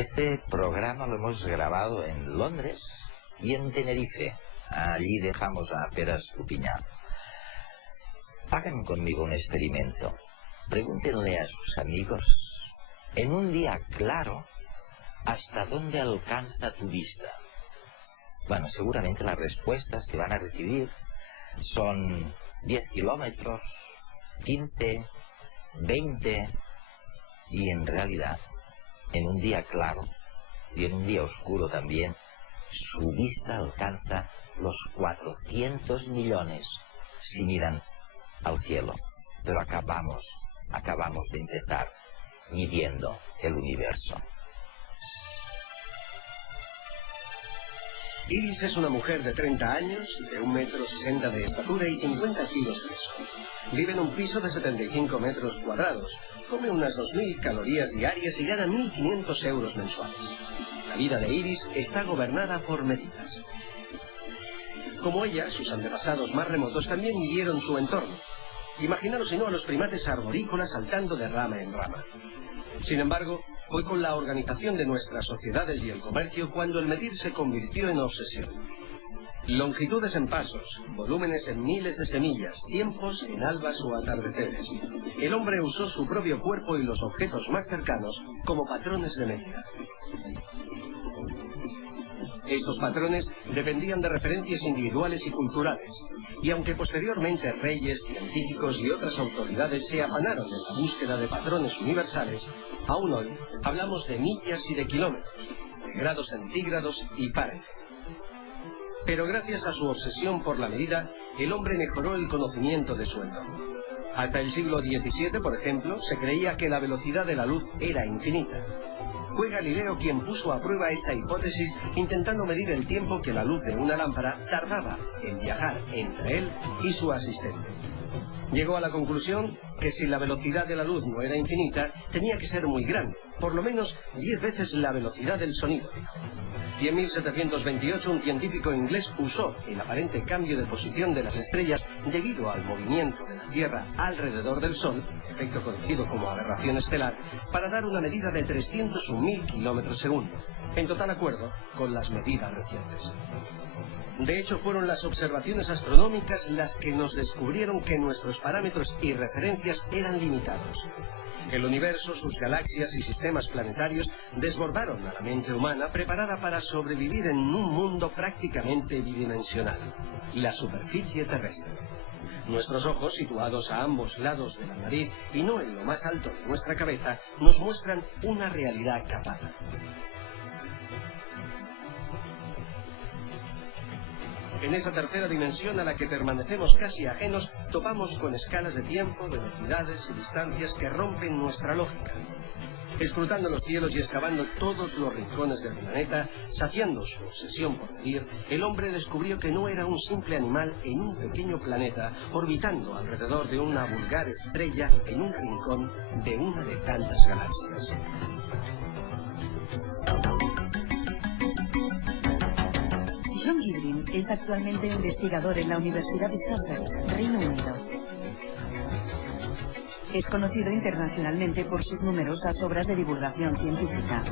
Este programa lo hemos grabado en Londres y en Tenerife. Allí dejamos a Pere Estupiñán. Hagan conmigo un experimento. Pregúntenle a sus amigos, en un día claro, ¿hasta dónde alcanza tu vista? Bueno, seguramente las respuestas que van a recibir son 10 kilómetros, 15, 20, y en realidad, en un día claro y en un día oscuro también, su vista alcanza los 400 millones si miran al cielo. Pero acabamos de empezar midiendo el universo. Iris es una mujer de 30 años, de 1,60 m de estatura y 50 kilos de peso. Vive en un piso de 75 metros cuadrados, come unas 2.000 calorías diarias y gana 1.500 euros mensuales. La vida de Iris está gobernada por medidas. Como ella, sus antepasados más remotos también midieron su entorno. Imaginaros si no a los primates arborícolas saltando de rama en rama. Sin embargo, fue con la organización de nuestras sociedades y el comercio cuando el medir se convirtió en obsesión. Longitudes en pasos, volúmenes en miles de semillas, tiempos en albas o atardeceres. El hombre usó su propio cuerpo y los objetos más cercanos como patrones de medida. Estos patrones dependían de referencias individuales y culturales. Y aunque posteriormente reyes, científicos y otras autoridades se afanaron en la búsqueda de patrones universales, aún hoy hablamos de millas y de kilómetros, de grados centígrados y Fahrenheit. Pero gracias a su obsesión por la medida, el hombre mejoró el conocimiento de su entorno. Hasta el siglo XVII, por ejemplo, se creía que la velocidad de la luz era infinita. Fue Galileo quien puso a prueba esta hipótesis intentando medir el tiempo que la luz de una lámpara tardaba en viajar entre él y su asistente. Llegó a la conclusión que si la velocidad de la luz no era infinita, tenía que ser muy grande, por lo menos 10 veces la velocidad del sonido. Y en 1728 un científico inglés usó el aparente cambio de posición de las estrellas debido al movimiento de la Tierra alrededor del Sol, efecto conocido como aberración estelar, para dar una medida de 301.000 kilómetros segundo, en total acuerdo con las medidas recientes. De hecho, fueron las observaciones astronómicas las que nos descubrieron que nuestros parámetros y referencias eran limitados. El universo, sus galaxias y sistemas planetarios desbordaron a la mente humana preparada para sobrevivir en un mundo prácticamente bidimensional, la superficie terrestre. Nuestros ojos, situados a ambos lados de la nariz y no en lo más alto de nuestra cabeza, nos muestran una realidad capada. En esa tercera dimensión a la que permanecemos casi ajenos, topamos con escalas de tiempo, velocidades y distancias que rompen nuestra lógica. Escrutando los cielos y excavando todos los rincones del planeta, saciando su obsesión por medir, el hombre descubrió que no era un simple animal en un pequeño planeta orbitando alrededor de una vulgar estrella en un rincón de una de tantas galaxias. John Gibrin es actualmente investigador en la Universidad de Sussex, Reino Unido. Es conocido internacionalmente por sus numerosas obras de divulgación científica.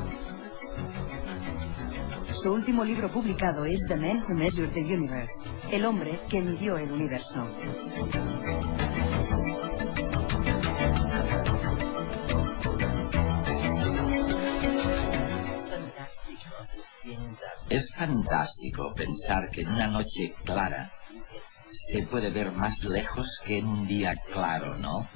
Su último libro publicado es The Man Who Measured the Universe, el hombre que midió el universo. Es fantástico pensar que en una noche clara se puede ver más lejos que en un día claro, ¿no?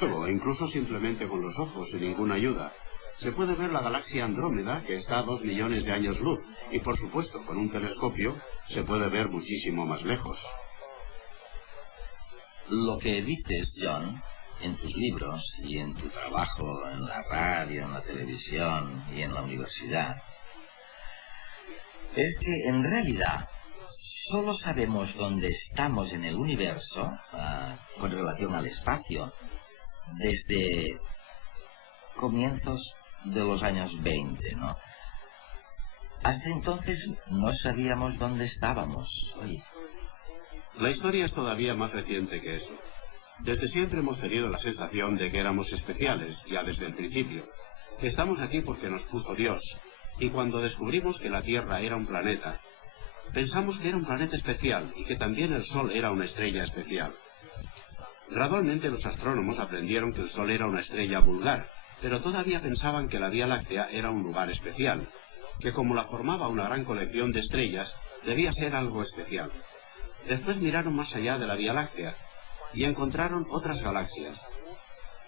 Pero incluso simplemente con los ojos, sin ninguna ayuda. Se puede ver la galaxia Andrómeda, que está a 2 millones de años luz. Y por supuesto, con un telescopio, se puede ver muchísimo más lejos. Lo que dices, John, en tus libros y en tu trabajo en la radio, en la televisión y en la universidad, es que en realidad solo sabemos dónde estamos en el universo con relación al espacio desde comienzos de los años 20, ¿no? Hasta entonces no sabíamos dónde estábamos. Oye. La historia es todavía más reciente que eso. Desde siempre hemos tenido la sensación de que éramos especiales, ya desde el principio. Estamos aquí porque nos puso Dios. Y cuando descubrimos que la Tierra era un planeta, pensamos que era un planeta especial y que también el Sol era una estrella especial. Gradualmente los astrónomos aprendieron que el Sol era una estrella vulgar, pero todavía pensaban que la Vía Láctea era un lugar especial, que como la formaba una gran colección de estrellas, debía ser algo especial. Después miraron más allá de la Vía Láctea y encontraron otras galaxias.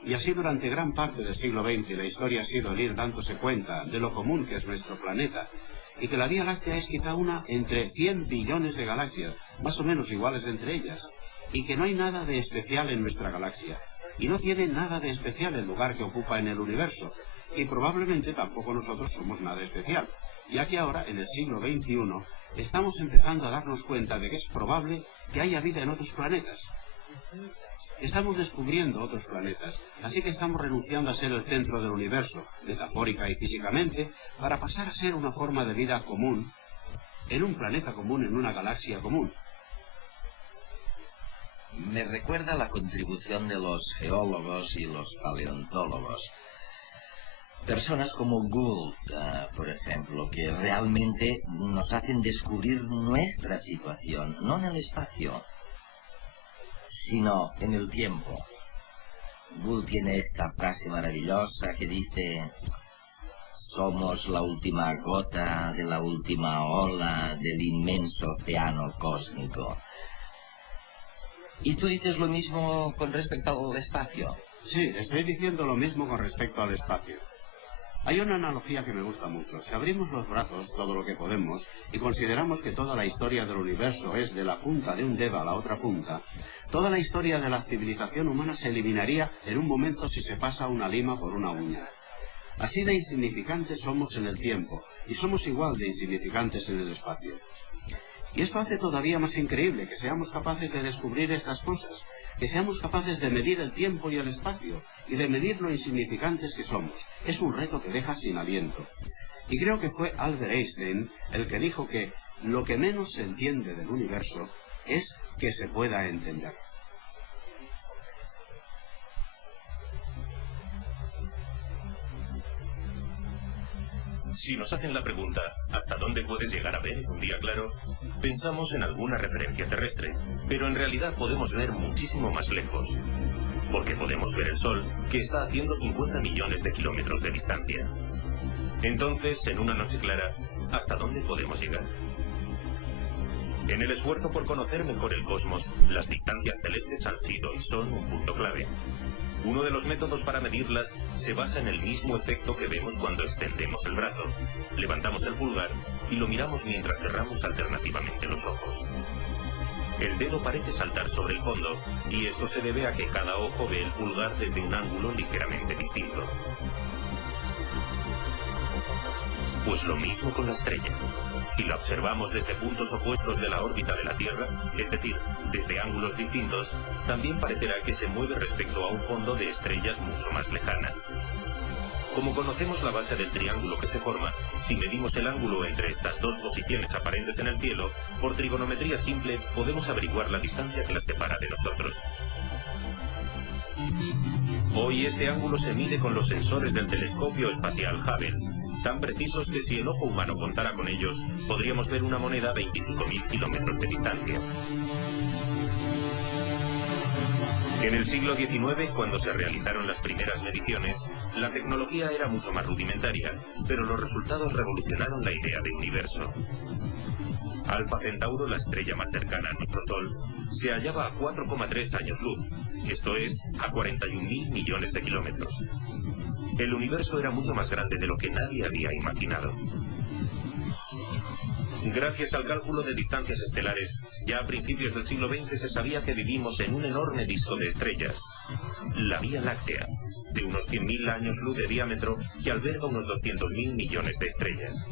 Y así durante gran parte del siglo XX la historia ha sido el ir dándose cuenta de lo común que es nuestro planeta, y que la Vía Láctea es quizá una entre 100 billones de galaxias, más o menos iguales entre ellas, y que no hay nada de especial en nuestra galaxia, y no tiene nada de especial el lugar que ocupa en el universo, y probablemente tampoco nosotros somos nada especial, ya que ahora, en el siglo XXI, estamos empezando a darnos cuenta de que es probable que haya vida en otros planetas. Estamos descubriendo otros planetas, así que estamos renunciando a ser el centro del universo, metafórica y físicamente, para pasar a ser una forma de vida común, en un planeta común, en una galaxia común. Me recuerda la contribución de los geólogos y los paleontólogos. Personas como Gould, por ejemplo, que realmente nos hacen descubrir nuestra situación, no en el espacio, sino en el tiempo. Gould tiene esta frase maravillosa que dice: somos la última gota de la última ola del inmenso océano cósmico. ¿Y tú dices lo mismo con respecto al espacio? Sí, estoy diciendo lo mismo con respecto al espacio. Hay una analogía que me gusta mucho. Si abrimos los brazos todo lo que podemos y consideramos que toda la historia del universo es de la punta de un dedo a la otra punta, toda la historia de la civilización humana se eliminaría en un momento si se pasa una lima por una uña. Así de insignificantes somos en el tiempo y somos igual de insignificantes en el espacio. Y esto hace todavía más increíble que seamos capaces de descubrir estas cosas, que seamos capaces de medir el tiempo y el espacio, y de medir lo insignificantes que somos. Es un reto que deja sin aliento. Y creo que fue Albert Einstein el que dijo que lo que menos se entiende del universo es que se pueda entender. Si nos hacen la pregunta, ¿hasta dónde puedes llegar a ver en un día claro?, pensamos en alguna referencia terrestre, pero en realidad podemos ver muchísimo más lejos, porque podemos ver el Sol, que está a 150 millones de kilómetros de distancia. Entonces, en una noche clara, ¿hasta dónde podemos llegar? En el esfuerzo por conocer mejor el cosmos, las distancias celestes han sido y son un punto clave. Uno de los métodos para medirlas se basa en el mismo efecto que vemos cuando extendemos el brazo. Levantamos el pulgar y lo miramos mientras cerramos alternativamente los ojos. El dedo parece saltar sobre el fondo, y esto se debe a que cada ojo ve el pulgar desde un ángulo ligeramente distinto. Pues lo mismo con la estrella. Si la observamos desde puntos opuestos de la órbita de la Tierra, es decir, desde ángulos distintos, también parecerá que se mueve respecto a un fondo de estrellas mucho más lejanas. Como conocemos la base del triángulo que se forma, si medimos el ángulo entre estas dos posiciones aparentes en el cielo, por trigonometría simple podemos averiguar la distancia que las separa de nosotros. Hoy este ángulo se mide con los sensores del telescopio espacial Hubble, tan precisos que si el ojo humano contara con ellos, podríamos ver una moneda a 25.000 kilómetros de distancia. En el siglo XIX, cuando se realizaron las primeras mediciones, la tecnología era mucho más rudimentaria, pero los resultados revolucionaron la idea de universo. Alfa Centauro, la estrella más cercana a nuestro Sol, se hallaba a 4,3 años luz, esto es, a 41.000 millones de kilómetros. El universo era mucho más grande de lo que nadie había imaginado. Gracias al cálculo de distancias estelares, ya a principios del siglo XX se sabía que vivimos en un enorme disco de estrellas, la Vía Láctea, de unos 100.000 años luz de diámetro, que alberga unos 200.000 millones de estrellas.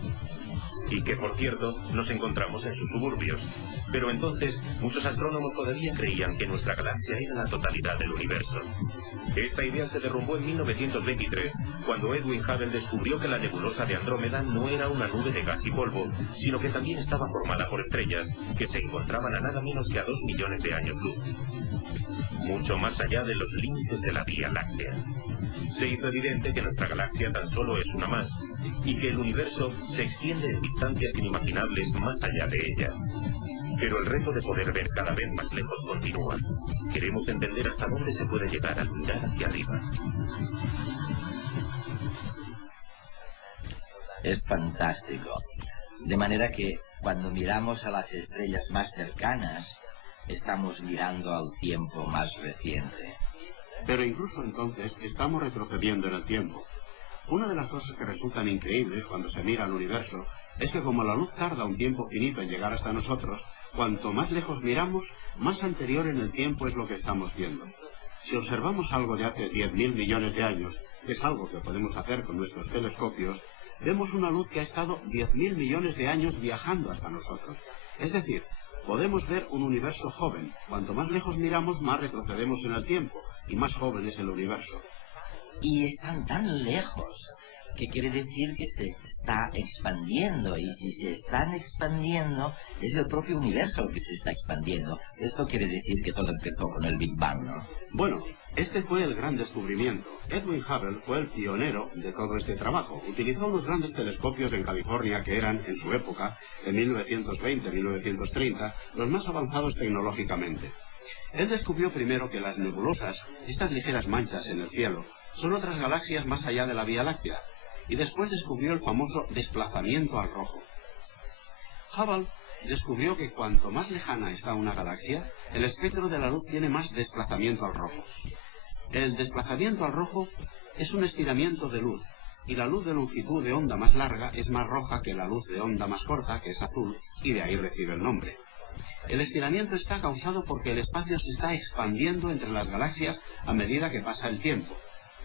Y que, por cierto, nos encontramos en sus suburbios. Pero entonces, muchos astrónomos todavía creían que nuestra galaxia era la totalidad del universo. Esta idea se derrumbó en 1923, cuando Edwin Hubble descubrió que la nebulosa de Andrómeda no era una nube de gas y polvo, sino que también estaba formada por estrellas que se encontraban a nada menos que a 2 millones de años luz, mucho más allá de los límites de la Vía Láctea. Se hizo evidente que nuestra galaxia tan solo es una más, y que el universo se extiende en distancias inimaginables más allá de ella. Pero el reto de poder ver cada vez más lejos continúa. Queremos entender hasta dónde se puede llegar al mirar hacia arriba. Es fantástico. De manera que cuando miramos a las estrellas más cercanas, estamos mirando al tiempo más reciente. Pero incluso entonces estamos retrocediendo en el tiempo. Una de las cosas que resultan increíbles cuando se mira al universo es que como la luz tarda un tiempo finito en llegar hasta nosotros, cuanto más lejos miramos, más anterior en el tiempo es lo que estamos viendo. Si observamos algo de hace 10.000 millones de años, que es algo que podemos hacer con nuestros telescopios, vemos una luz que ha estado 10.000 millones de años viajando hasta nosotros. Es decir, podemos ver un universo joven. Cuanto más lejos miramos, más retrocedemos en el tiempo, y más joven es el universo. Y están tan lejos, que quiere decir que se está expandiendo, y si se están expandiendo, es el propio universo el que se está expandiendo. Esto quiere decir que todo empezó con el Big Bang, ¿no? Bueno, este fue el gran descubrimiento. Edwin Hubble fue el pionero de todo este trabajo. Utilizó unos grandes telescopios en California que eran, en su época, en 1920-1930, los más avanzados tecnológicamente. Él descubrió primero que las nebulosas, estas ligeras manchas en el cielo, son otras galaxias más allá de la Vía Láctea, y después descubrió el famoso desplazamiento al rojo. Hubble descubrió que cuanto más lejana está una galaxia, el espectro de la luz tiene más desplazamiento al rojo. El desplazamiento al rojo es un estiramiento de luz, y la luz de longitud de onda más larga es más roja que la luz de onda más corta, que es azul, y de ahí recibe el nombre. El estiramiento está causado porque el espacio se está expandiendo entre las galaxias a medida que pasa el tiempo.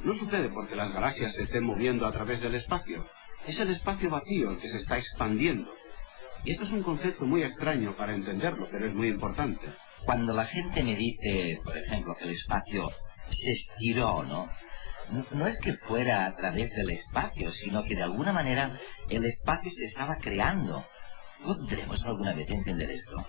No sucede porque las galaxias se estén moviendo a través del espacio. Es el espacio vacío el que se está expandiendo. Y esto es un concepto muy extraño para entenderlo, pero es muy importante. Cuando la gente me dice, por ejemplo, que el espacio se estiró, ¿no? No es que fuera a través del espacio, sino que de alguna manera el espacio se estaba creando. ¿Podremos alguna vez entender esto?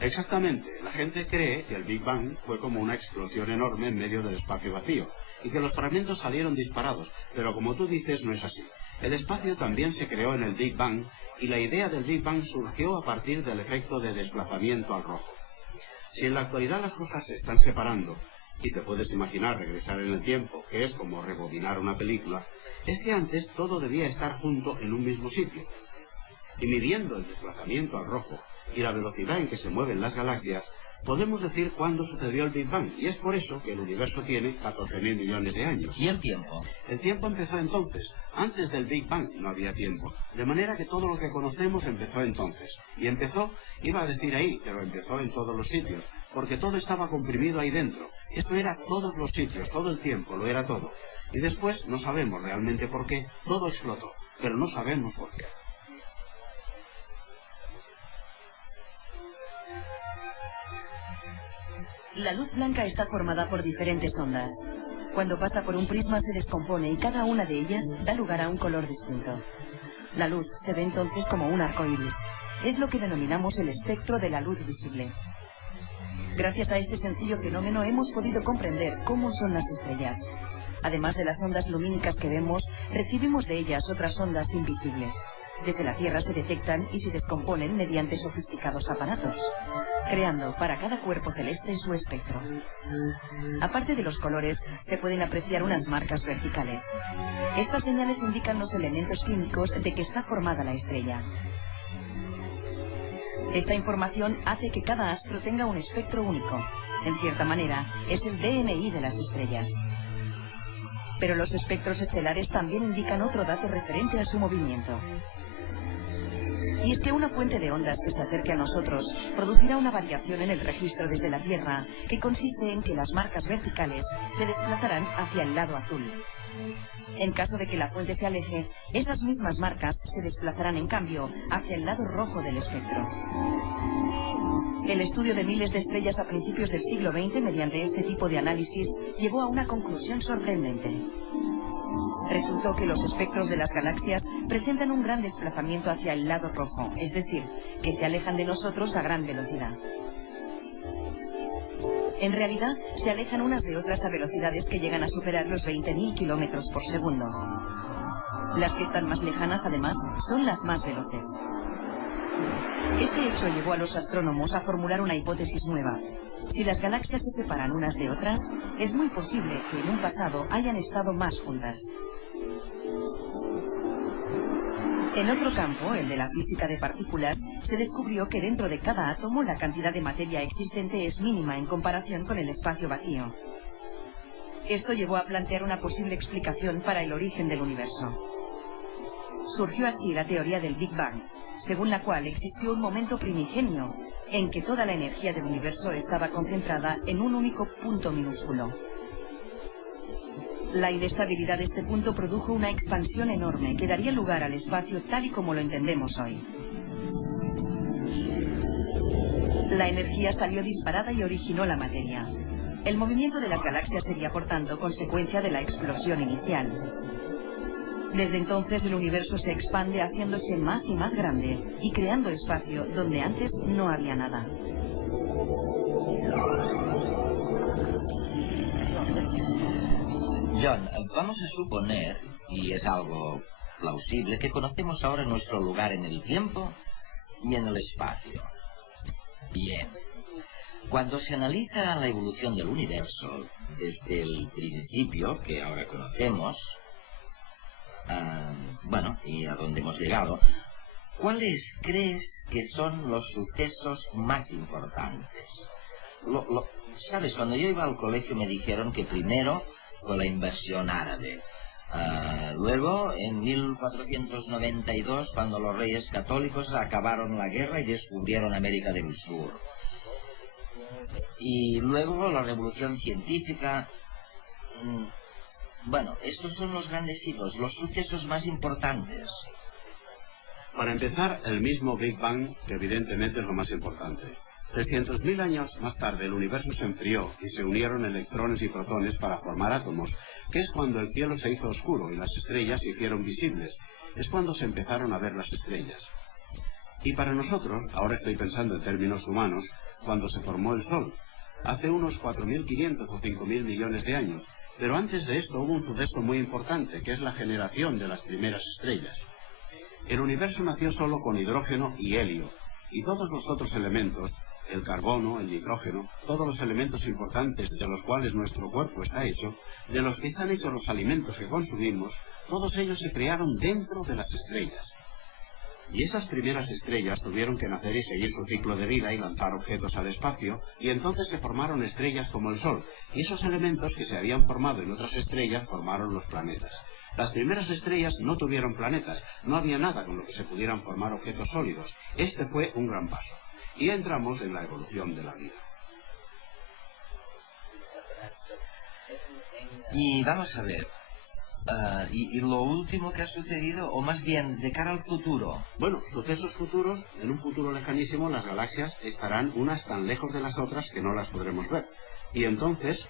Exactamente. La gente cree que el Big Bang fue como una explosión enorme en medio del espacio vacío, y que los fragmentos salieron disparados, pero como tú dices, no es así. El espacio también se creó en el Big Bang, y la idea del Big Bang surgió a partir del efecto de desplazamiento al rojo. Si en la actualidad las cosas se están separando, y te puedes imaginar regresar en el tiempo, que es como rebobinar una película, es que antes todo debía estar junto en un mismo sitio. Y midiendo el desplazamiento al rojo y la velocidad en que se mueven las galaxias, podemos decir cuándo sucedió el Big Bang, y es por eso que el universo tiene 14.000 millones de años. ¿Y el tiempo? El tiempo empezó entonces. Antes del Big Bang no había tiempo. De manera que todo lo que conocemos empezó entonces. Y empezó, iba a decir ahí, pero empezó en todos los sitios, porque todo estaba comprimido ahí dentro. Eso era todos los sitios, todo el tiempo, lo era todo. Y después, no sabemos realmente por qué, todo explotó, pero no sabemos por qué. La luz blanca está formada por diferentes ondas. Cuando pasa por un prisma se descompone y cada una de ellas da lugar a un color distinto. La luz se ve entonces como un arco iris. Es lo que denominamos el espectro de la luz visible. Gracias a este sencillo fenómeno hemos podido comprender cómo son las estrellas. Además de las ondas lumínicas que vemos, recibimos de ellas otras ondas invisibles. Desde la Tierra se detectan y se descomponen mediante sofisticados aparatos, creando para cada cuerpo celeste su espectro. Aparte de los colores, se pueden apreciar unas marcas verticales. Estas señales indican los elementos químicos de que está formada la estrella. Esta información hace que cada astro tenga un espectro único. En cierta manera, es el DNI de las estrellas. Pero los espectros estelares también indican otro dato referente a su movimiento. Y es que una fuente de ondas que se acerque a nosotros producirá una variación en el registro desde la Tierra, que consiste en que las marcas verticales se desplazarán hacia el lado azul. En caso de que la fuente se aleje, esas mismas marcas se desplazarán en cambio hacia el lado rojo del espectro. El estudio de miles de estrellas a principios del siglo XX mediante este tipo de análisis llevó a una conclusión sorprendente. Resultó que los espectros de las galaxias presentan un gran desplazamiento hacia el lado rojo, es decir, que se alejan de nosotros a gran velocidad. En realidad, se alejan unas de otras a velocidades que llegan a superar los 20.000 kilómetros por segundo. Las que están más lejanas, además, son las más veloces. Este hecho llevó a los astrónomos a formular una hipótesis nueva. Si las galaxias se separan unas de otras, es muy posible que en un pasado hayan estado más juntas. En otro campo, el de la física de partículas, se descubrió que dentro de cada átomo la cantidad de materia existente es mínima en comparación con el espacio vacío. Esto llevó a plantear una posible explicación para el origen del universo. Surgió así la teoría del Big Bang, según la cual existió un momento primigenio en que toda la energía del universo estaba concentrada en un único punto minúsculo. La inestabilidad de este punto produjo una expansión enorme que daría lugar al espacio tal y como lo entendemos hoy. La energía salió disparada y originó la materia. El movimiento de las galaxias sería, por tanto, consecuencia de la explosión inicial. Desde entonces el universo se expande haciéndose más y más grande y creando espacio donde antes no había nada. John, vamos a suponer, y es algo plausible, que conocemos ahora nuestro lugar en el tiempo y en el espacio. Bien. Cuando se analiza la evolución del universo desde el principio, que ahora conocemos, y a dónde hemos llegado, ¿cuáles crees que son los sucesos más importantes? ¿Sabes? Cuando yo iba al colegio me dijeron que primero fue la invasión árabe. Luego, en 1492, cuando los reyes católicos acabaron la guerra y descubrieron América del Sur. Y luego la revolución científica. Bueno, estos son los grandes hitos, los sucesos más importantes. Para empezar, el mismo Big Bang, que evidentemente es lo más importante. 300.000 años más tarde el universo se enfrió y se unieron electrones y protones para formar átomos, que es cuando el cielo se hizo oscuro y las estrellas se hicieron visibles. Es cuando se empezaron a ver las estrellas. Y para nosotros, ahora estoy pensando en términos humanos, cuando se formó el Sol, hace unos 4.500 o 5.000 millones de años. Pero antes de esto hubo un suceso muy importante, que es la generación de las primeras estrellas. El universo nació solo con hidrógeno y helio, y todos los otros elementos, el carbono, el nitrógeno, todos los elementos importantes de los cuales nuestro cuerpo está hecho, de los que están hechos los alimentos que consumimos, todos ellos se crearon dentro de las estrellas. Y esas primeras estrellas tuvieron que nacer y seguir su ciclo de vida y lanzar objetos al espacio, y entonces se formaron estrellas como el Sol, y esos elementos que se habían formado en otras estrellas formaron los planetas. Las primeras estrellas no tuvieron planetas, no había nada con lo que se pudieran formar objetos sólidos. Este fue un gran paso. Y entramos en la evolución de la vida. Y vamos a ver, y lo último que ha sucedido, o más bien de cara al futuro. Bueno, sucesos futuros, en un futuro lejanísimo las galaxias estarán unas tan lejos de las otras que no las podremos ver. Y entonces,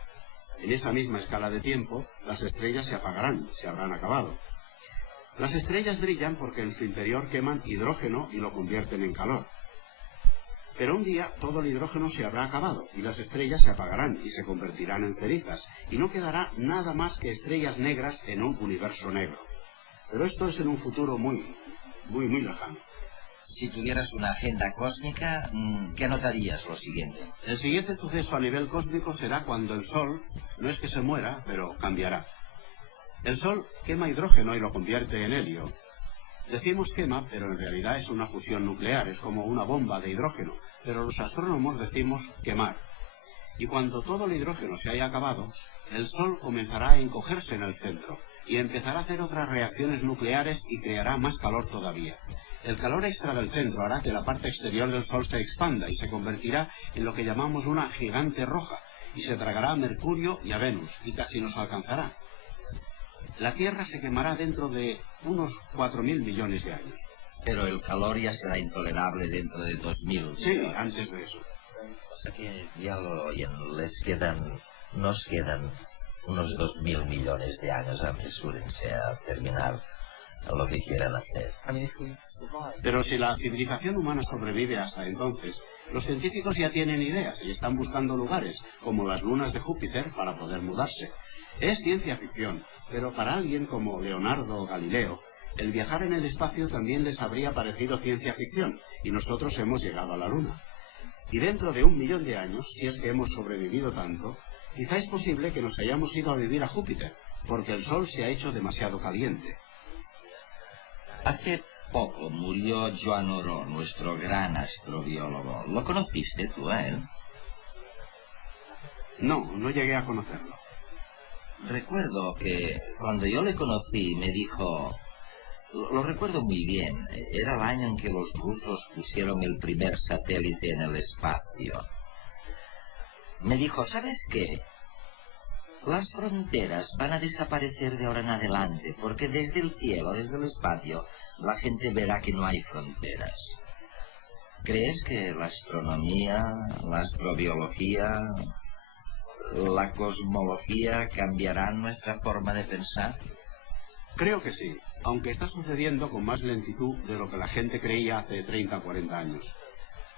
en esa misma escala de tiempo, las estrellas se apagarán, se habrán acabado. Las estrellas brillan porque en su interior queman hidrógeno y lo convierten en calor. Pero un día todo el hidrógeno se habrá acabado y las estrellas se apagarán y se convertirán en cenizas y no quedará nada más que estrellas negras en un universo negro. Pero esto es en un futuro muy lejano. Si tuvieras una agenda cósmica, ¿qué anotarías lo siguiente? El siguiente suceso a nivel cósmico será cuando el Sol, no es que se muera, pero cambiará. El Sol quema hidrógeno y lo convierte en helio. Decimos quema, pero en realidad es una fusión nuclear, es como una bomba de hidrógeno, pero los astrónomos decimos quemar. Y cuando todo el hidrógeno se haya acabado, el Sol comenzará a encogerse en el centro y empezará a hacer otras reacciones nucleares y creará más calor todavía. El calor extra del centro hará que la parte exterior del Sol se expanda y se convertirá en lo que llamamos una gigante roja, y se tragará a Mercurio y a Venus, y casi nos alcanzará. La Tierra se quemará dentro de unos 4.000 millones de años. Pero el calor ya será intolerable dentro de 2.000. Sí, antes de eso. O sea que ya lo oyen, nos quedan unos 2000 millones de años. Apresúrense a terminar lo que quieran hacer. Pero si la civilización humana sobrevive hasta entonces, los científicos ya tienen ideas y están buscando lugares, como las lunas de Júpiter, para poder mudarse. Es ciencia ficción, pero para alguien como Leonardo o Galileo, el viajar en el espacio también les habría parecido ciencia ficción, y nosotros hemos llegado a la Luna. Y dentro de 1 millón de años, si es que hemos sobrevivido tanto, quizá es posible que nos hayamos ido a vivir a Júpiter, porque el Sol se ha hecho demasiado caliente. Hace poco murió Joan Oró, nuestro gran astrobiólogo. ¿Lo conociste tú a él? No, no llegué a conocerlo. Recuerdo que cuando yo le conocí me dijo... Lo recuerdo muy bien. Era el año en que los rusos pusieron el primer satélite en el espacio. Me dijo, ¿sabes qué? Las fronteras van a desaparecer de ahora en adelante, porque desde el cielo, desde el espacio, la gente verá que no hay fronteras. ¿Crees que la astronomía, la astrobiología, la cosmología cambiarán nuestra forma de pensar? Creo que sí, aunque está sucediendo con más lentitud de lo que la gente creía hace 30 o 40 años.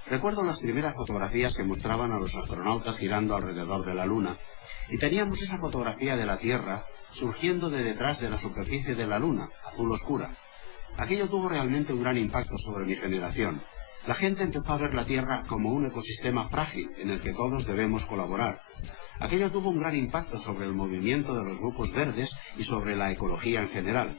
Recuerdo las primeras fotografías que mostraban a los astronautas girando alrededor de la Luna, y teníamos esa fotografía de la Tierra surgiendo de detrás de la superficie de la Luna, azul oscura. Aquello tuvo realmente un gran impacto sobre mi generación. La gente empezó a ver la Tierra como un ecosistema frágil en el que todos debemos colaborar. Aquello tuvo un gran impacto sobre el movimiento de los grupos verdes y sobre la ecología en general.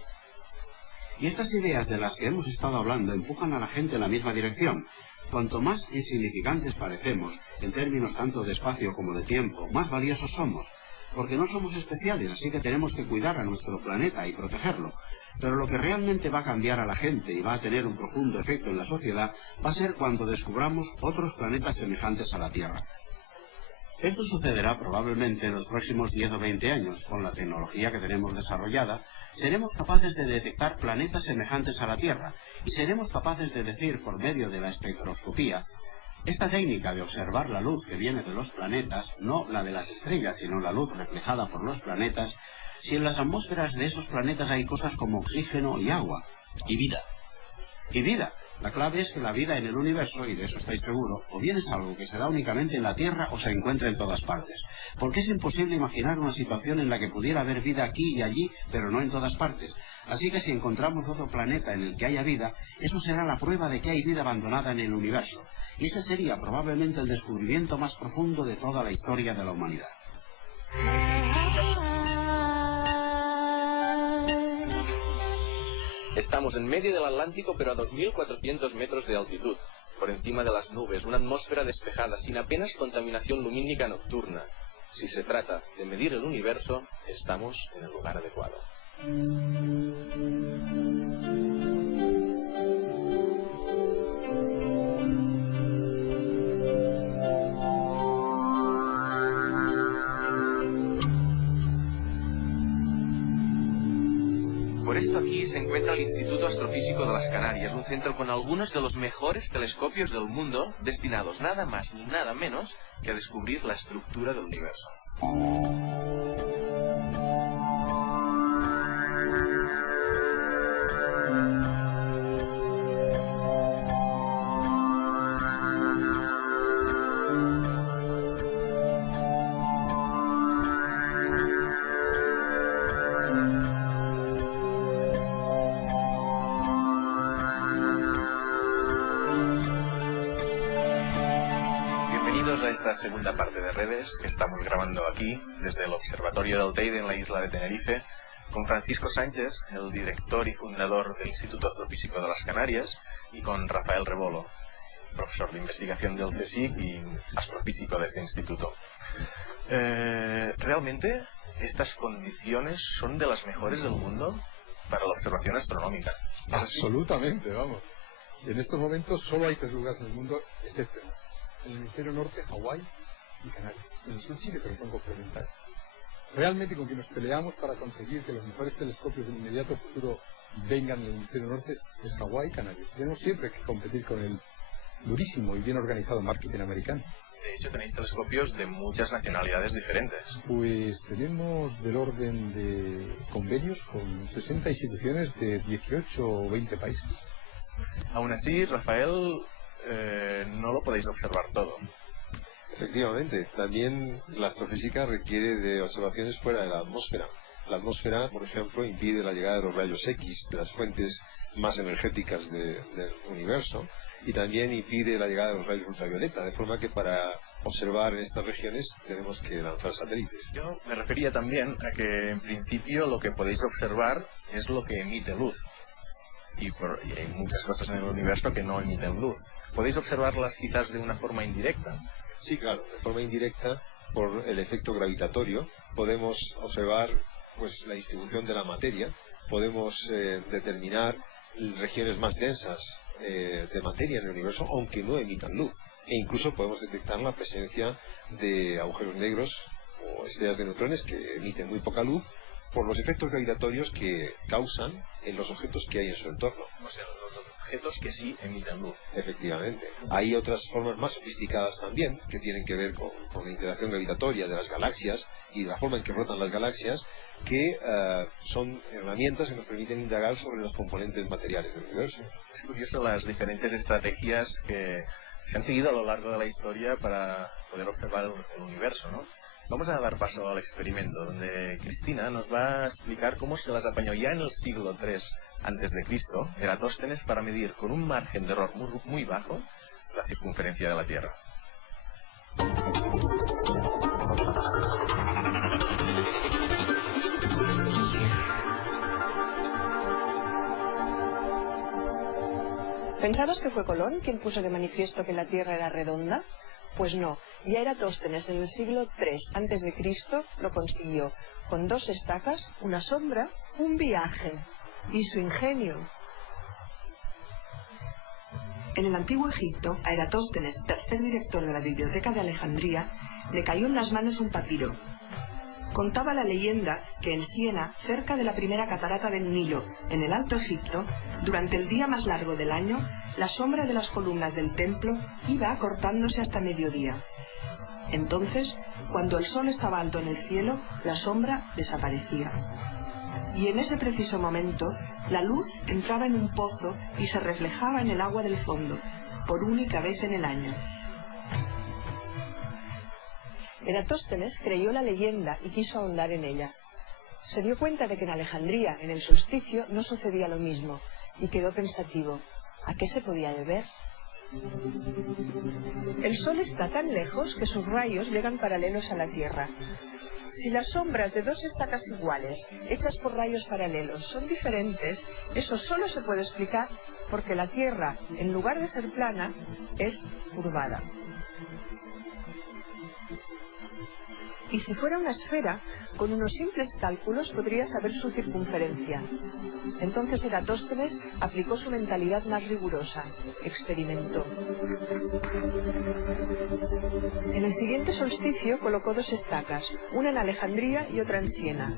Y estas ideas de las que hemos estado hablando empujan a la gente en la misma dirección. Cuanto más insignificantes parecemos, en términos tanto de espacio como de tiempo, más valiosos somos. Porque no somos especiales, así que tenemos que cuidar a nuestro planeta y protegerlo. Pero lo que realmente va a cambiar a la gente y va a tener un profundo efecto en la sociedad va a ser cuando descubramos otros planetas semejantes a la Tierra. Esto sucederá probablemente en los próximos 10 o 20 años. Con la tecnología que tenemos desarrollada, seremos capaces de detectar planetas semejantes a la Tierra y seremos capaces de decir por medio de la espectroscopía, esta técnica de observar la luz que viene de los planetas, no la de las estrellas, sino la luz reflejada por los planetas, si en las atmósferas de esos planetas hay cosas como oxígeno y agua. Y vida. Y vida. La clave es que la vida en el universo, y de eso estáis seguro, o bien es algo que se da únicamente en la Tierra o se encuentra en todas partes. Porque es imposible imaginar una situación en la que pudiera haber vida aquí y allí, pero no en todas partes. Así que si encontramos otro planeta en el que haya vida, eso será la prueba de que hay vida abandonada en el universo. Y ese sería probablemente el descubrimiento más profundo de toda la historia de la humanidad. Estamos en medio del Atlántico, pero a 2.400 metros de altitud. Por encima de las nubes, una atmósfera despejada, sin apenas contaminación lumínica nocturna. Si se trata de medir el universo, estamos en el lugar adecuado. Por esto aquí se encuentra el Instituto Astrofísico de las Canarias, un centro con algunos de los mejores telescopios del mundo, destinados nada más ni nada menos que a descubrir la estructura del universo. Bienvenidos a esta segunda parte de Redes que estamos grabando aquí desde el Observatorio del Teide en la isla de Tenerife con Francisco Sánchez, el director y fundador del Instituto Astrofísico de las Canarias, y con Rafael Rebolo, profesor de investigación del CSIC y astrofísico de este instituto. Realmente estas condiciones son de las mejores del mundo para la observación astronómica. Absolutamente, vamos. En estos momentos solo hay 3 lugares en el mundo, excepto en el hemisferio norte, Hawái y Canarias. En el sur Chile, pero son complementarios. Realmente con quien nos peleamos para conseguir que los mejores telescopios del inmediato futuro vengan del hemisferio norte es Hawái y Canarias. Tenemos siempre que competir con el durísimo y bien organizado marketing americano. De hecho, tenéis telescopios de muchas nacionalidades diferentes. Pues tenemos del orden de convenios con 60 instituciones de 18 o 20 países. Aún así, Rafael, no lo podéis observar todo. Efectivamente, también la astrofísica requiere de observaciones fuera de la atmósfera. La atmósfera, por ejemplo, impide la llegada de los rayos X, de las fuentes más energéticas del universo, y también impide la llegada de los rayos ultravioleta, de forma que para observar en estas regiones tenemos que lanzar satélites. Yo me refería también a que en principio lo que podéis observar es lo que emite luz. Y hay muchas cosas en el universo que no emiten luz. ¿Podéis observarlas quizás de una forma indirecta? Sí, claro, de forma indirecta, por el efecto gravitatorio, podemos observar pues la distribución de la materia, podemos determinar regiones más densas de materia en el universo, aunque no emitan luz. E incluso podemos detectar la presencia de agujeros negros o estrellas de neutrones que emiten muy poca luz por los efectos gravitatorios que causan en los objetos que hay en su entorno. O sea, los objetos que sí emiten luz. Efectivamente. Hay otras formas más sofisticadas también que tienen que ver con la interacción gravitatoria de las galaxias y la forma en que rotan las galaxias, que son herramientas que nos permiten indagar sobre los componentes materiales del universo. Es curioso las diferentes estrategias que se han seguido a lo largo de la historia para poder observar el universo, ¿no? Vamos a dar paso al experimento, donde Cristina nos va a explicar cómo se las apañó ya en el siglo III a.C. Eratóstenes para medir con un margen de error muy bajo la circunferencia de la Tierra. ¿Pensabas que fue Colón quien puso de manifiesto que la Tierra era redonda? Pues no, ya Eratóstenes en el siglo III a.C. lo consiguió, con 2 estacas, una sombra, un viaje y su ingenio. En el antiguo Egipto, a Eratóstenes, tercer director de la Biblioteca de Alejandría, le cayó en las manos un papiro. Contaba la leyenda que en Siena, cerca de la primera catarata del Nilo, en el Alto Egipto, durante el día más largo del año, la sombra de las columnas del templo iba acortándose hasta mediodía. Entonces, cuando el sol estaba alto en el cielo, la sombra desaparecía. Y en ese preciso momento, la luz entraba en un pozo y se reflejaba en el agua del fondo, por única vez en el año. Eratóstenes creyó la leyenda y quiso ahondar en ella. Se dio cuenta de que en Alejandría, en el solsticio, no sucedía lo mismo, y quedó pensativo. ¿A qué se podía deber? El sol está tan lejos que sus rayos llegan paralelos a la Tierra. Si las sombras de 2 estacas iguales, hechas por rayos paralelos, son diferentes, eso solo se puede explicar porque la Tierra, en lugar de ser plana, es curvada. Y si fuera una esfera, con unos simples cálculos podría saber su circunferencia. Entonces Eratóstenes aplicó su mentalidad más rigurosa, experimentó. En el siguiente solsticio colocó 2 estacas, una en Alejandría y otra en Siena.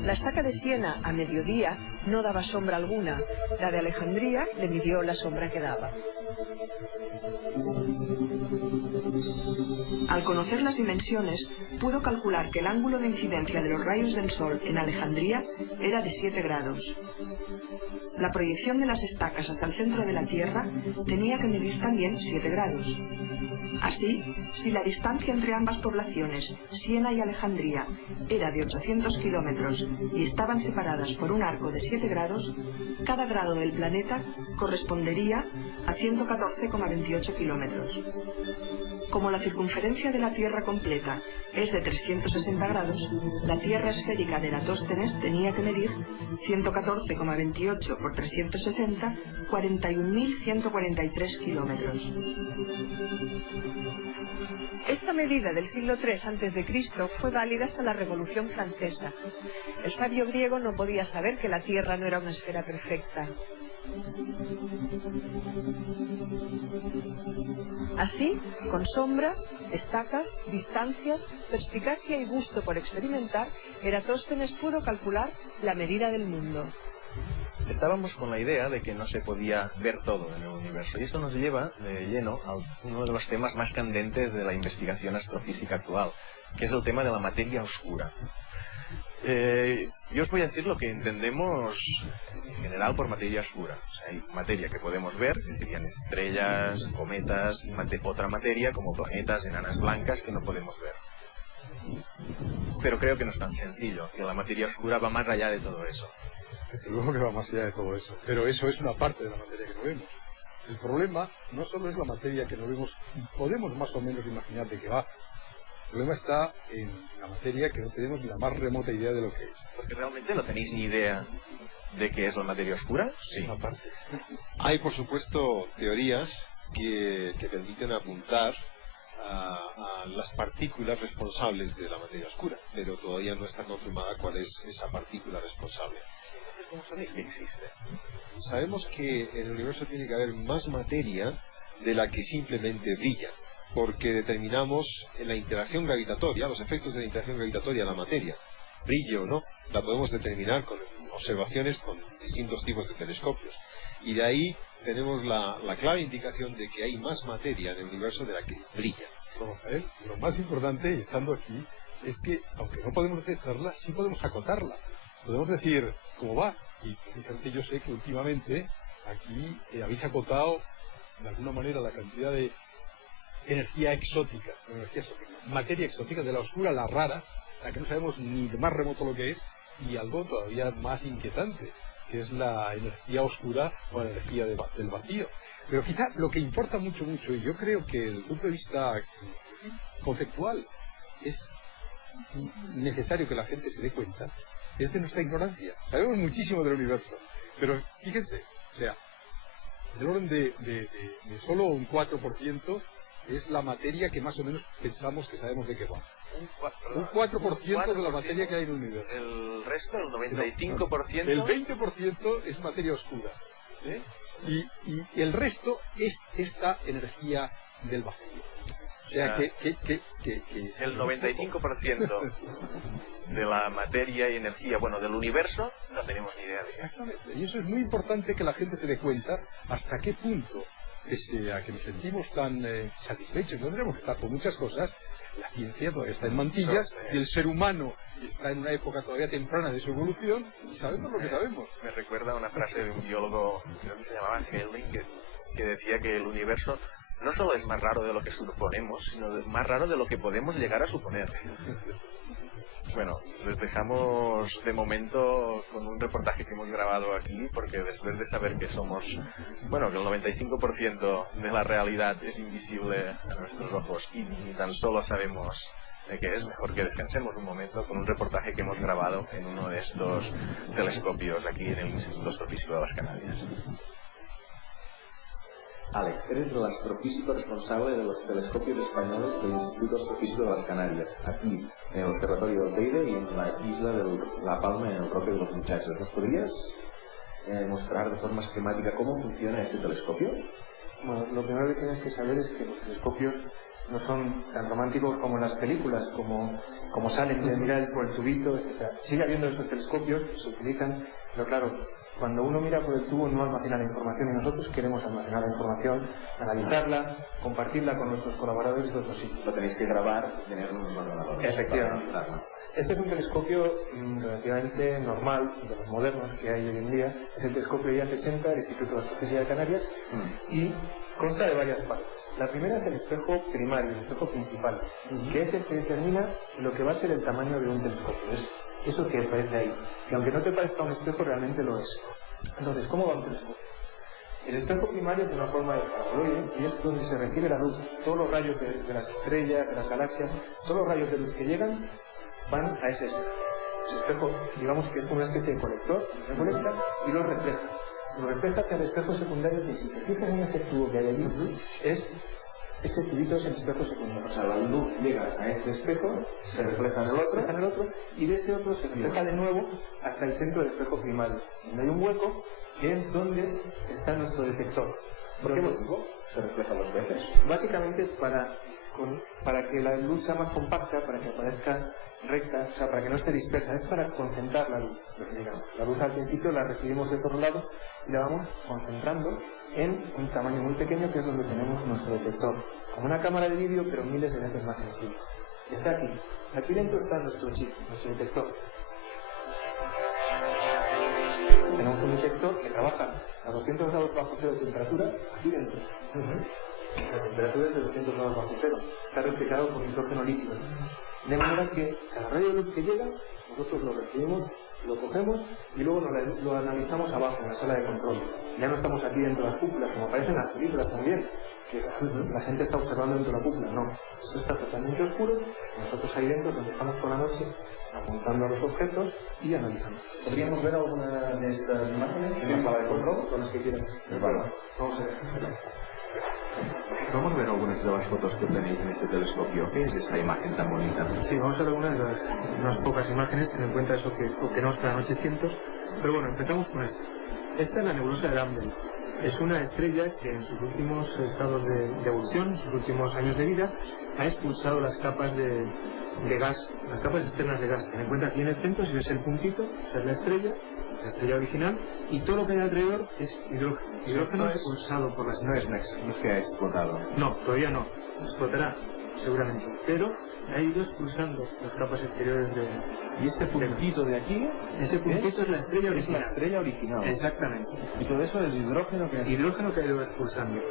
La estaca de Siena, a mediodía, no daba sombra alguna. La de Alejandría le midió la sombra que daba. Al conocer las dimensiones, pudo calcular que el ángulo de incidencia de los rayos del Sol en Alejandría era de 7 grados. La proyección de las estacas hasta el centro de la Tierra tenía que medir también 7 grados. Así, si la distancia entre ambas poblaciones, Siena y Alejandría, era de 800 kilómetros y estaban separadas por un arco de 7 grados, cada grado del planeta correspondería a 114,28 kilómetros. Como la circunferencia de la Tierra completa es de 360 grados, la Tierra esférica de Eratóstenes tenía que medir 114,28 por 360, 41.143 kilómetros. Esta medida del siglo III a.C. fue válida hasta la Revolución Francesa. El sabio griego no podía saber que la Tierra no era una esfera perfecta. Así, con sombras, estacas, distancias, perspicacia y gusto por experimentar, Eratóstenes pudo calcular la medida del mundo. estábamos con la idea de que no se podía ver todo en el universo, y esto nos lleva de lleno a uno de los temas más candentes de la investigación astrofísica actual, que es el tema de la materia oscura. Yo os voy a decir lo que entendemos en general por materia oscura. O sea, hay materia que podemos ver, que serían estrellas, cometas, y otra materia como planetas, enanas blancas, que no podemos ver. Pero creo que no es tan sencillo, que la materia oscura va más allá de todo eso. Desde luego que va más allá de todo eso, pero eso es una parte de la materia que no vemos. El problema no solo es la materia que no vemos, podemos más o menos imaginar de qué va. El problema está en la materia que no tenemos ni la más remota idea de lo que es. Porque realmente no tenéis ni idea de qué es la materia oscura. Sí. Una parte. Hay, por supuesto, teorías que permiten apuntar a las partículas responsables de la materia oscura, pero todavía no está confirmada cuál es esa partícula responsable. ¿Cómo sabéis que existe? Sabemos que en el universo tiene que haber más materia de la que simplemente brilla, porque determinamos en la interacción gravitatoria, los efectos de la interacción gravitatoria de la materia, brille o no, la podemos determinar con observaciones con distintos tipos de telescopios. Y de ahí tenemos la clara indicación de que hay más materia en el universo de la que brilla. Rafael, lo más importante, estando aquí, es que, aunque no podemos detectarla, sí podemos acotarla. Podemos decir cómo va. Y precisamente yo sé que últimamente aquí habéis acotado de alguna manera la cantidad de energía exótica, materia exótica, de la oscura, la rara, la que no sabemos ni de más remoto lo que es, y algo todavía más inquietante, que es la energía oscura o la energía del vacío. Pero quizá lo que importa mucho, y yo creo que desde el punto de vista conceptual es necesario que la gente se dé cuenta, es de nuestra ignorancia. Sabemos muchísimo del universo, pero fíjense, o sea, del orden de solo un 4% es la materia que más o menos pensamos que sabemos de qué va. Un 4% de la materia que hay en el universo. El resto, el 95%... El 20% es materia oscura. Y el resto es esta energía del vacío. O sea, que el 95% de la materia y energía, bueno, del universo, no tenemos ni idea de eso. Exactamente. Y eso es muy importante que la gente se dé cuenta hasta qué punto, pese a que nos sentimos tan satisfechos, no tendremos que estar por muchas cosas, la ciencia todavía está en mantillas y el ser humano está en una época todavía temprana de su evolución y sabemos lo que sabemos. Me recuerda una frase de un biólogo, creo que se llamaba Helling, que decía que el universo no solo es más raro de lo que suponemos, sino más raro de lo que podemos llegar a suponer. Bueno, les dejamos de momento con un reportaje que hemos grabado aquí, porque después de saber que somos, bueno, que el 95% de la realidad es invisible a nuestros ojos y ni tan solo sabemos de qué es, mejor que descansemos un momento con un reportaje que hemos grabado en uno de estos telescopios aquí en el Instituto Astrofísico de las Canarias. Alex, eres el astrofísico responsable de los telescopios españoles del Instituto Astrofísico de las Canarias, aquí en el Observatorio del Teide y en la isla de La Palma, en el Roque de los Muchachos. ¿Nos podrías mostrar de forma esquemática cómo funciona este telescopio? Bueno, lo primero que tienes que saber es que los telescopios no son tan románticos como en las películas, como salen de mirar por el tubito, etc. Sigue habiendo esos telescopios, se utilizan, pero claro, cuando uno mira por el tubo no almacena la información y nosotros queremos almacenar la información, analizarla, compartirla con nuestros colaboradores de otros sitios. Lo tenéis que grabar y tener unos ordenadores. Efectivamente. Este es un telescopio relativamente normal, de los modernos que hay hoy en día. Es el telescopio IA-60 del Instituto de Astrofísica de Canarias y consta de varias partes. La primera es el espejo primario, el espejo principal, que es el que determina lo que va a ser el tamaño de un telescopio. Es eso que aparece ahí, que aunque no te parezca un espejo, realmente lo es. Entonces, ¿cómo va un telescopio? El espejo primario tiene una forma de paraboloide y es donde se recibe la luz. Todos los rayos de las estrellas, de las galaxias, todos los rayos de luz que llegan van a ese espejo. Ese espejo, digamos que es una especie de colector, recolecta y lo refleja. Lo refleja hacia el espejo secundario, que si te fijas en ese tubo que hay allí, ese tubito es el espejo secundario. O sea, la luz llega a este espejo, se refleja en el otro, y de ese otro se refleja de nuevo hasta el centro del espejo primario, donde hay un hueco que es donde está nuestro detector. ¿Por qué motivo se refleja dos veces? Básicamente para para que la luz sea más compacta, para que aparezca recta, o sea, para que no esté dispersa, es para concentrar la luz. Digamos. La luz al principio la recibimos de todos lados y la vamos concentrando en un tamaño muy pequeño, que es donde tenemos nuestro detector, como una cámara de vídeo pero miles de veces más sensible. Está aquí. Aquí dentro está nuestro chip, nuestro detector. Tenemos un detector que trabaja a 200 grados bajo cero de temperatura aquí dentro. La temperatura es de 200 grados bajo cero. Está refrigerado por nitrógeno líquido. De manera que cada rayo de luz que llega, nosotros lo recibimos, lo cogemos y luego lo analizamos abajo en la sala de control. Ya no estamos aquí dentro de las cúpulas, como aparecen en las películas también, que la gente está observando dentro de la cúpula. No, esto está totalmente oscuro. Nosotros ahí dentro, donde estamos por la noche, apuntando a los objetos y analizando. ¿Podríamos ver alguna de estas imágenes en la sala de control? Con las que quieran. Vale, vamos a ver. Vamos a ver algunas de las fotos que tenéis en este telescopio. ¿Qué es esta imagen tan bonita? Sí, vamos a ver unas pocas imágenes, teniendo en cuenta eso que obtenemos cada noche cientos. Pero bueno, empezamos con esta. Esta es la nebulosa de Lambda. Es una estrella que en sus últimos estados de evolución, en sus últimos años de vida, ha expulsado las capas de gas, las capas externas de gas. Ten en cuenta aquí en el centro, si ves el puntito, esa es la estrella original, y todo lo que hay alrededor es hidrógeno. Hidrógeno expulsado por la estrella. No es que ha explotado. No, todavía no. Explotará, seguramente. Pero ha ido expulsando las capas exteriores de... ¿Y este puntito de aquí? Ese puntito es la estrella original. Es la estrella original. Exactamente. ¿Y todo eso es hidrógeno que...? Hidrógeno que ha ido expulsando.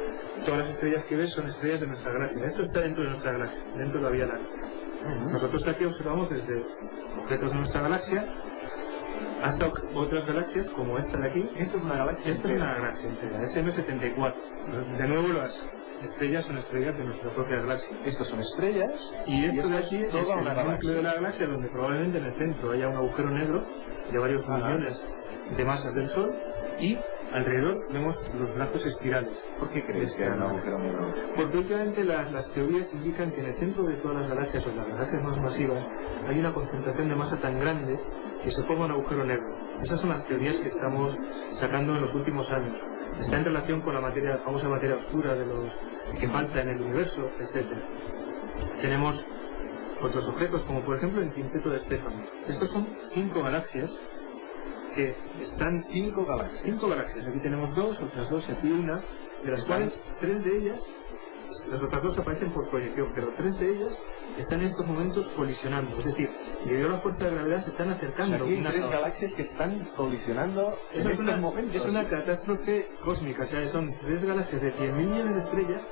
Todas las estrellas que ves son estrellas de nuestra galaxia. Esto está dentro de nuestra galaxia, dentro de la Vía Láctea. Nosotros aquí observamos desde objetos de nuestra galaxia hasta otras galaxias como esta de aquí. ¿Esto es una galaxia? Esto es una galaxia entera, es M74. De nuevo las estrellas son estrellas de nuestra propia galaxia. Estos son estrellas y esto de aquí es toda una el núcleo de la galaxia, donde probablemente en el centro haya un agujero negro de varios millones de masas del Sol y alrededor vemos los brazos espirales. ¿Por qué crees que hay un agujero negro? Porque últimamente las teorías indican que en el centro de todas las galaxias o las galaxias más masivas hay una concentración de masa tan grande que se forma un agujero negro. Esas son las teorías que estamos sacando en los últimos años. Está en relación con la famosa materia oscura de los que falta en el universo, etc. Tenemos otros objetos, como por ejemplo el quinteto de Stefani. Estos son 5 galaxias que están... 5 galaxias. 5 galaxias. Aquí tenemos 2, otras 2 y aquí una, de las cuales 3 de ellas, las otras 2 aparecen por proyección, pero 3 de ellas están en estos momentos colisionando. Es decir, debido a la fuerza de gravedad se están acercando. O sea, aquí hay 3 galaxias que están colisionando en estos momentos. Es una catástrofe cósmica. O sea, son 3 galaxias de 100.000 millones de estrellas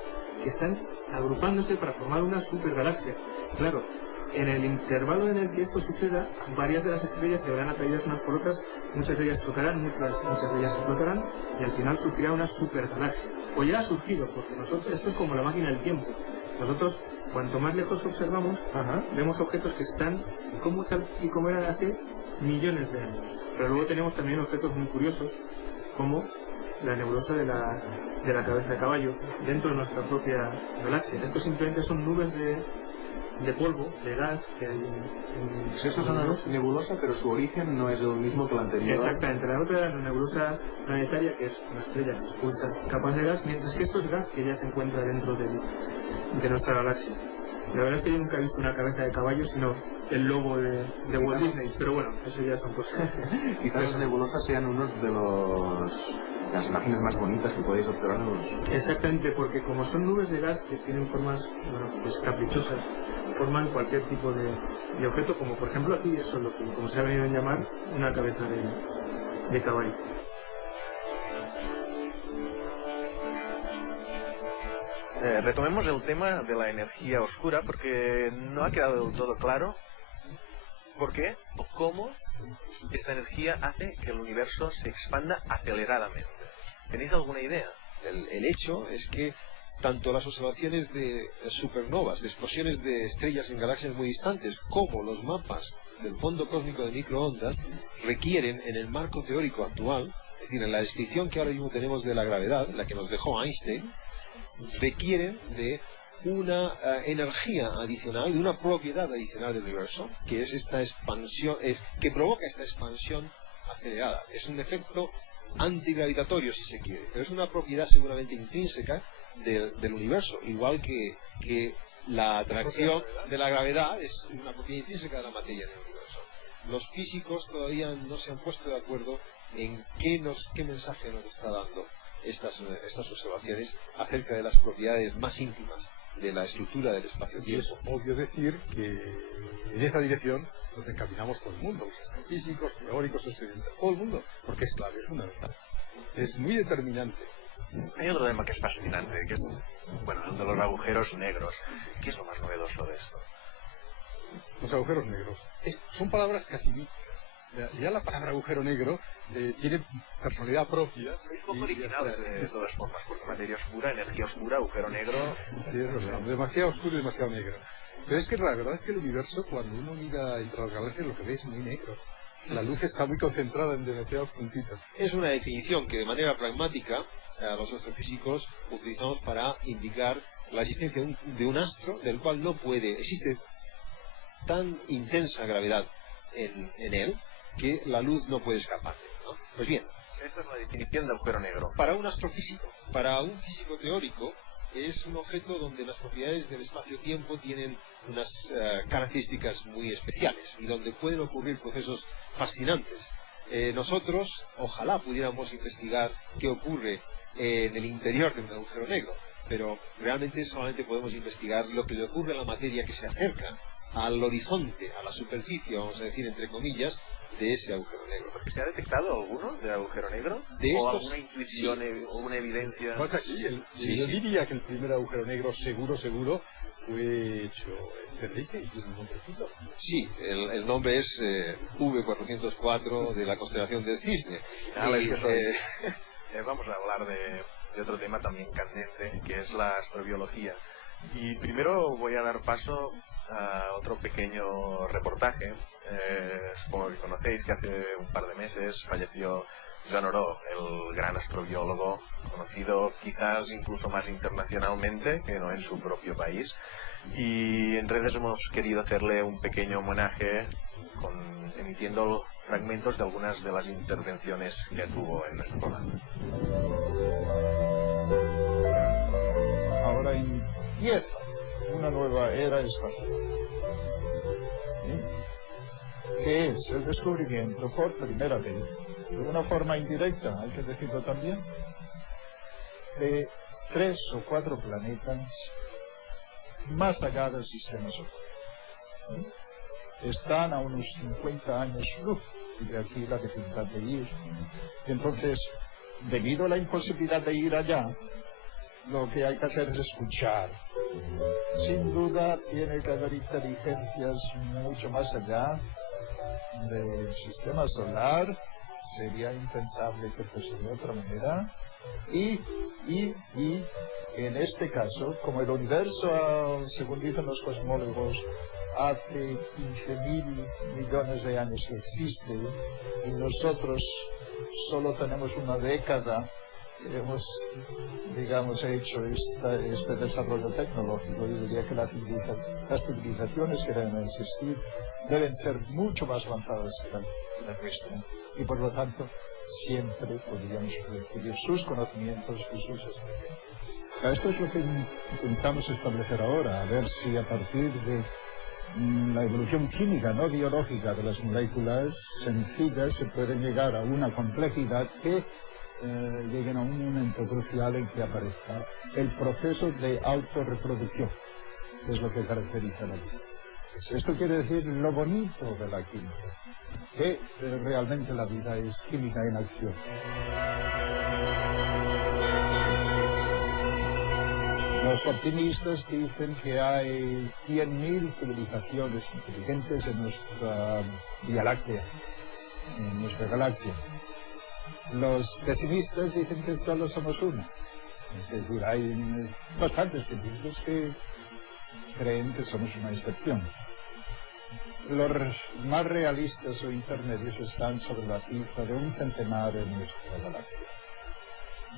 que están agrupándose para formar una supergalaxia. Claro, en el intervalo en el que esto suceda, varias de las estrellas se verán atraídas unas por otras, muchas de ellas chocarán, muchas de ellas explotarán, y al final surgirá una supergalaxia. O ya ha surgido, porque nosotros, esto es como la máquina del tiempo. Nosotros, cuanto más lejos observamos, vemos objetos que están como tal y como eran hace millones de años. Pero luego tenemos también objetos muy curiosos, como la nebulosa de la cabeza de caballo, dentro de nuestra propia galaxia. Estos simplemente son nubes de polvo, de gas que hay en pues eso es una nebulosa, pero su origen no es el mismo que la anterior. Exactamente, la otra era una nebulosa planetaria, que es una estrella que expulsa capas de gas, mientras que esto es gas que ya se encuentra dentro de nuestra galaxia. La verdad es que yo nunca he visto una cabeza de caballo, sino el logo de Walt Disney, pero bueno, eso ya son cosas. Quizás las nebulosas sean unos de las imágenes más bonitas que podéis observar. Exactamente, porque como son nubes de gas que tienen formas pues caprichosas, forman cualquier tipo de objeto, como por ejemplo aquí, eso es lo que, como se ha venido a llamar, una cabeza de caballo. Retomemos el tema de la energía oscura, porque no ha quedado del todo claro por qué o cómo esta energía hace que el universo se expanda aceleradamente. ¿Tenéis alguna idea? El hecho es que tanto las observaciones de supernovas, de explosiones de estrellas en galaxias muy distantes, como los mapas del fondo cósmico de microondas, requieren en el marco teórico actual, es decir, en la descripción que ahora mismo tenemos de la gravedad, la que nos dejó Einstein, requieren de una energía adicional, de una propiedad adicional del universo, que es esta expansión, que provoca esta expansión acelerada. Es un efecto antigravitatorio, si se quiere, pero es una propiedad seguramente intrínseca del universo, igual que La atracción de la gravedad es una propiedad intrínseca de la materia en el universo. Los físicos todavía no se han puesto de acuerdo en qué mensaje nos está dando estas observaciones acerca de las propiedades más íntimas de la estructura del espacio-tiempo. Y es obvio decir que en esa dirección nos encaminamos todo el mundo, los astrofísicos, teóricos, estudiantes, todo el mundo, porque es clave, es fundamental. Es muy determinante. Hay otro tema que es fascinante, que es, bueno, el de los agujeros negros. ¿Qué es lo más novedoso de esto? Los agujeros negros. Son palabras casi míticas. O sea, ya la palabra agujero negro tiene personalidad propia. Es poco original de todas formas, porque materia oscura, energía oscura, agujero negro... Sí, es verdad. Demasiado oscuro y demasiado negro. Pero es que la verdad es que el universo, cuando uno mira entre las galaxias, lo que ve es muy negro. La luz está muy concentrada en demasiados puntitos. Es una definición que de manera pragmática los astrofísicos utilizamos para indicar la existencia de un astro del cual existe tan intensa gravedad en él que la luz no puede escapar, ¿no? Pues bien, esta es la definición de agujero negro. Para un astrofísico, para un físico teórico, es un objeto donde las propiedades del espacio-tiempo tienen unas características muy especiales y donde pueden ocurrir procesos fascinantes. Nosotros, ojalá pudiéramos investigar qué ocurre en el interior de un agujero negro, pero realmente solamente podemos investigar lo que le ocurre a la materia que se acerca al horizonte, a la superficie, vamos a decir entre comillas, de ese agujero negro. ¿Porque se ha detectado alguno de agujero negro? De ¿O estos, alguna intuición o una evidencia? Pues aquí, yo diría que el primer agujero negro seguro fue hecho en Tenerife y tiene un nombrecito. Sí, el nombre es V404 de la constelación del Cisne. Vamos a hablar de otro tema también candente, que es la astrobiología. Y primero voy a dar paso a otro pequeño reportaje. Supongo que conocéis que hace un par de meses falleció Jean Auró, el gran astrobiólogo, conocido quizás incluso más internacionalmente que no en su propio país. Y en redes hemos querido hacerle un pequeño homenaje emitiendo fragmentos de algunas de las intervenciones que tuvo en nuestro programa. Ahora empieza una nueva era espacial. ¿Sí? Que es el descubrimiento por primera vez, de una forma indirecta, hay que decirlo también, de 3 o 4 planetas más allá del sistema solar. ¿Sí? Están a unos 50 años luz, y de aquí la dificultad de ir. Y entonces, debido a la imposibilidad de ir allá, lo que hay que hacer es escuchar. Sin duda tiene que haber inteligencias mucho más allá del sistema solar. Sería impensable que fuese de otra manera. Y en este caso, como el universo, según dicen los cosmólogos, hace 15.000 millones de años que existe, y nosotros solo tenemos una década que hemos, digamos, hecho este desarrollo tecnológico. Yo diría que las civilizaciones que deben existir deben ser mucho más avanzadas que la nuestra, y por lo tanto siempre podríamos recibir sus conocimientos y sus experiencias. Esto es lo que intentamos establecer ahora, a ver si a partir de la evolución química, no biológica, de las moléculas sencillas se puede llegar a una complejidad que lleguen a un momento crucial en que aparezca el proceso de autorreproducción, que es lo que caracteriza la vida. Esto quiere decir lo bonito de la química, que realmente la vida es química en acción. Los optimistas dicen que hay 100.000 civilizaciones inteligentes en nuestra Vía Láctea, en nuestra galaxia. Los pesimistas dicen que solo somos una. Es decir, hay bastantes científicos que creen que somos una excepción. Los más realistas o intermedios están sobre la cifra de 1 centenar en nuestra galaxia.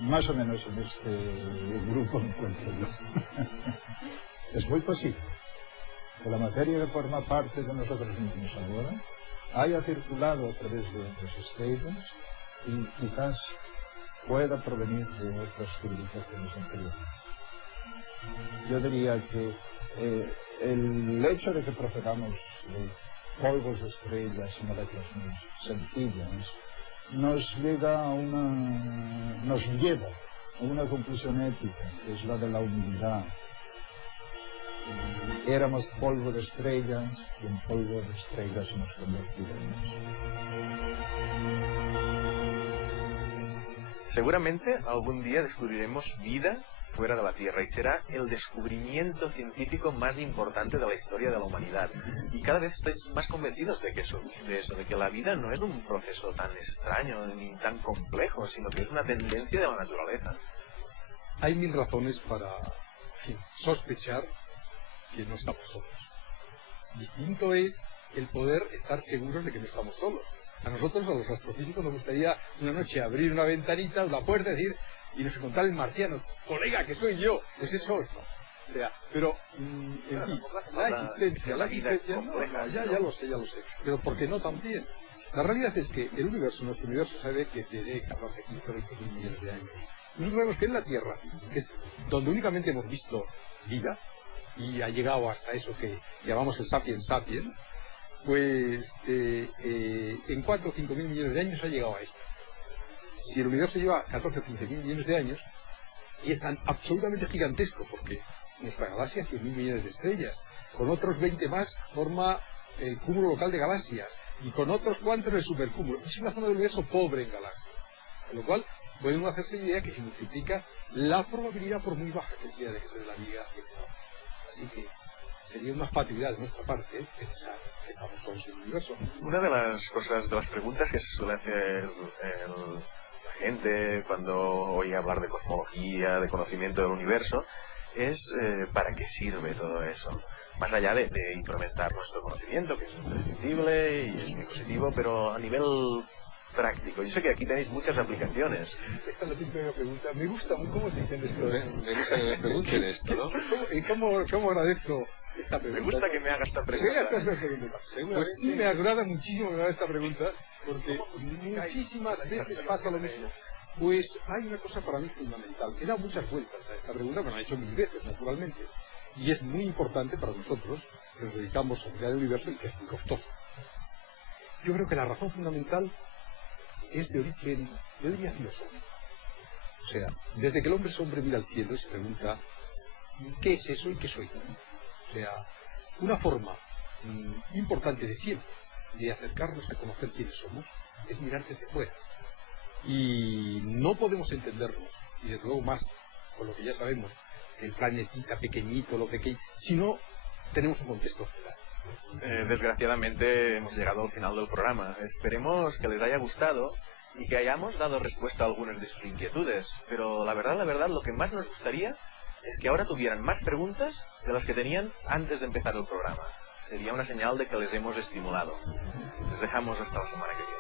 Más o menos en este grupo me encuentro yo. Es muy posible que la materia que forma parte de nosotros mismos ahora haya circulado a través de otras estrellas y quizás pueda provenir de otras civilizaciones anteriores. Yo diría que El hecho de que procedamos polvos de estrellas y moléculas muy sencillas nos lleva a una conclusión ética, que es la de la humildad. Éramos polvo de estrellas y en polvo de estrellas nos convertiremos. Seguramente algún día descubriremos vida fuera de la Tierra y será el descubrimiento científico más importante de la historia de la humanidad. Y cada vez estáis más convencidos de que la vida no es un proceso tan extraño ni tan complejo, sino que es una tendencia de la naturaleza. Hay mil razones para, en fin, sospechar que no estamos solos. Distinto es el poder estar seguros de que no estamos solos. A nosotros, a los astrofísicos, nos gustaría una noche abrir una ventanita, una puerta, y nos encontrar el marciano, colega, que soy yo, pues eso no. O sea, pero, en fin, la existencia, ya lo sé, pero ¿por qué no también? La realidad es que el universo, nuestro universo, sabe que tiene 14, 15, 20 mil millones de años. Nosotros sabemos que en la Tierra, que es donde únicamente hemos visto vida, y ha llegado hasta eso que llamamos el sapiens sapiens, pues en 4 o 5 mil millones de años ha llegado a esto. Si el universo lleva 14 o 15 mil millones de años, y es tan absolutamente gigantesco, porque nuestra galaxia es 100.000 millones de estrellas, con otros 20 más forma el cúmulo local de galaxias, y con otros cuantos el supercúmulo. Es una zona del universo pobre en galaxias, con lo cual pueden hacerse la idea que se multiplica la probabilidad, por muy baja que sea, de que se la diga esto. Así que sería una fatuidad de nuestra parte pensar que estamos solos en el universo. Una de las cosas, de las preguntas que se suele hacer la gente cuando oye hablar de cosmología, de conocimiento del universo, es ¿para qué sirve todo eso? Más allá de incrementar nuestro conocimiento, que es imprescindible y es muy positivo, pero a nivel práctico. Yo sé que aquí tenéis muchas aplicaciones. Esta es la típica pregunta. Me gusta muy cómo se entiende esto. Me gusta que me pregunten esto, ¿no? ¿Cómo agradezco esta pregunta? Me gusta que me haga esta pregunta. Pues sí, me agrada muchísimo que me haga esta pregunta, porque muchísimas veces pasa lo mismo. Pues hay una cosa para mí fundamental. He dado muchas vueltas a esta pregunta, me la he hecho 1000 veces, naturalmente. Y es muy importante para nosotros, que nos dedicamos a crear el universo y que es muy costoso. Yo creo que la razón fundamental es de origen, yo diría, filosófico. O sea, desde que el hombre es hombre mira al cielo y se pregunta ¿qué es eso y qué soy? O sea, una forma importante de siempre de acercarnos a conocer quiénes somos es mirar desde fuera. Y no podemos entendernos, y desde luego más con lo que ya sabemos, el planetita pequeñito, lo pequeño, si no tenemos un contexto general. Desgraciadamente hemos llegado al final del programa. Esperemos que les haya gustado y que hayamos dado respuesta a algunas de sus inquietudes. Pero la verdad, lo que más nos gustaría es que ahora tuvieran más preguntas de las que tenían antes de empezar el programa. Sería una señal de que les hemos estimulado. Les dejamos hasta la semana que viene.